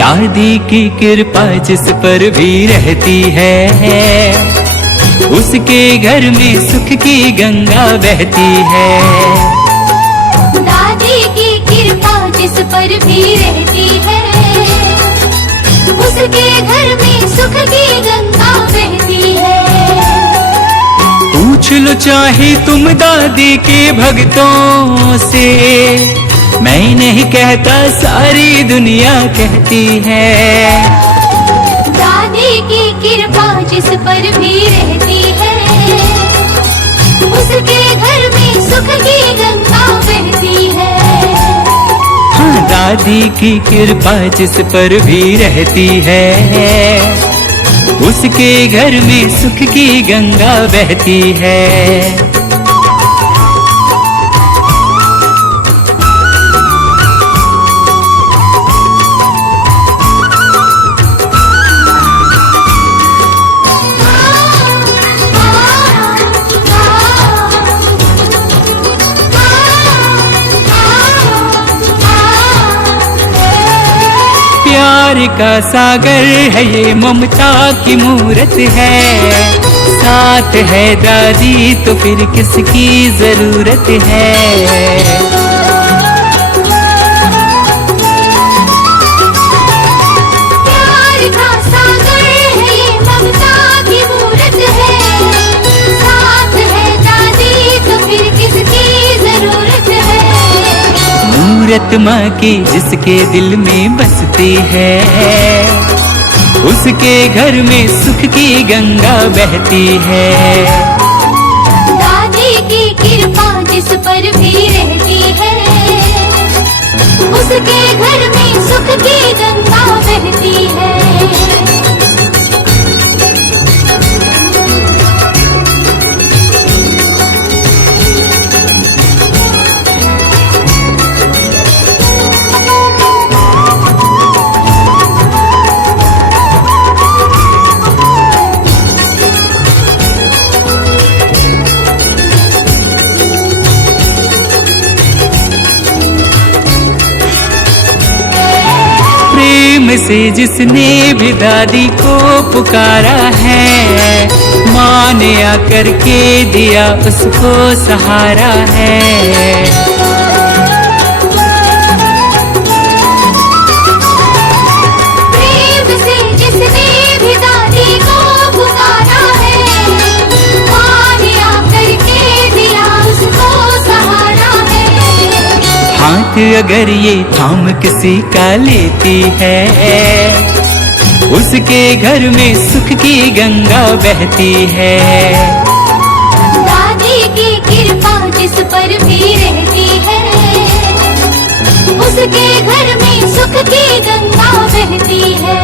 दादी की कृपा जिस पर भी रहती है, उसके घर में सुख की गंगा बहती है। दादी की कृपा जिस पर भी रहती है, उसके घर में सुख की गंगा बहती है। पूछ लो चाहे तुम दादी के भक्तों से, मैं नहीं कहता सारी दुनिया कहती है। दादी की कृपा जिस पर भी रहती है, उसके घर में सुख की गंगा बहती है। हाँ, दादी की कृपा जिस पर भी रहती है, उसके घर में सुख की गंगा बहती है। प्यार का सागर है ये, ममता की मूरत है। साथ है दादी तो फिर किसकी जरूरत है। प्यार का सागर है ये, ममता की मूरत है। साथ है दादी तो फिर किसकी जरूरत है। मूरत माँ की जिसके दिल में बसती है, उसके घर में सुख की गंगा बहती है। दादी की कृपा जिस पर भी रहती है, उसके घर में सुख की गंगा बहती है। प्रेम से जिसने भी दादी को पुकारा है, माँ ने आकर के दिया उसको सहारा है। प्रेम से जिसने भी दादी को पुकारा है, माँ ने आकर के दिया उसको सहारा है। हाथ अगर ये थाम किसी का लेती है, उसके घर में सुख की गंगा बहती है। दादी की कृपा जिस पर भी रहती है, उसके घर में सुख की गंगा बहती है।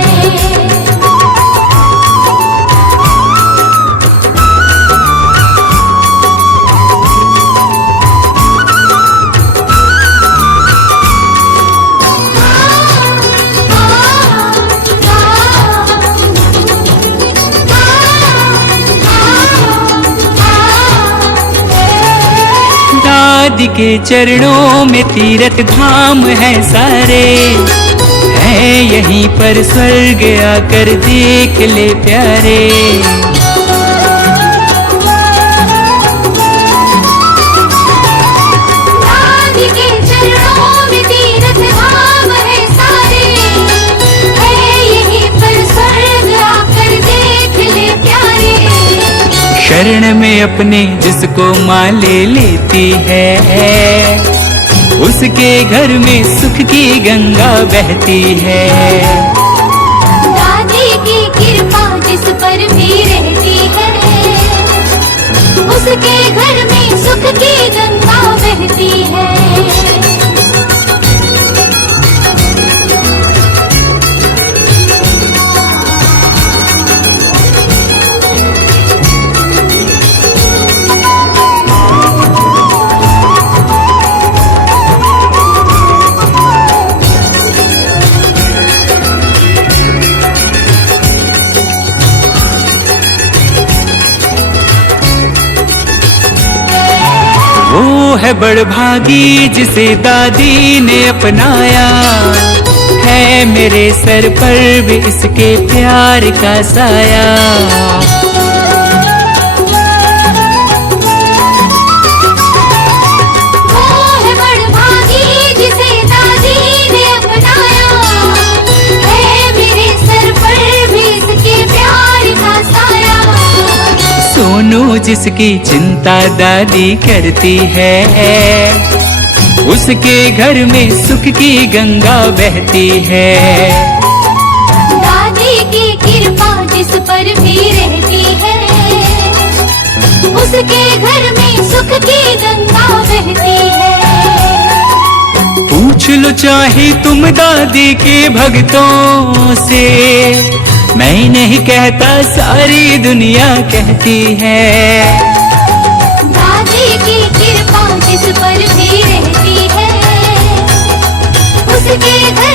दादी के चरणों में तीर्थ धाम है सारे, है यहीं पर स्वर्ग आकर देख ले प्यारे। दादी के चरणों में तीर्थ धाम है सारे, है यहीं पर स्वर्ग आकर देख ले प्यारे। शरण में अपने जिसको माँ ले लेती है, उसके घर में सुख की गंगा बहती है। दादी की कृपा जिस पर भी रहती है, उसके घर में सुख की गंगा बहती है। वो है बड़भागी जिसे दादी ने अपनाया, है है मेरे सर पर भी इसके प्यार का साया। सोनू जिसकी चिंता दादी करती है, उसके घर में सुख की गंगा बहती है। दादी की कृपा जिस पर भी रहती है, उसके घर में सुख की गंगा बहती है। पूछ लो चाहे तुम दादी के भक्तों से, मैं नहीं कहता सारी दुनिया कहती है। दादी की कृपा जिस पर भी रहती है, उसके घर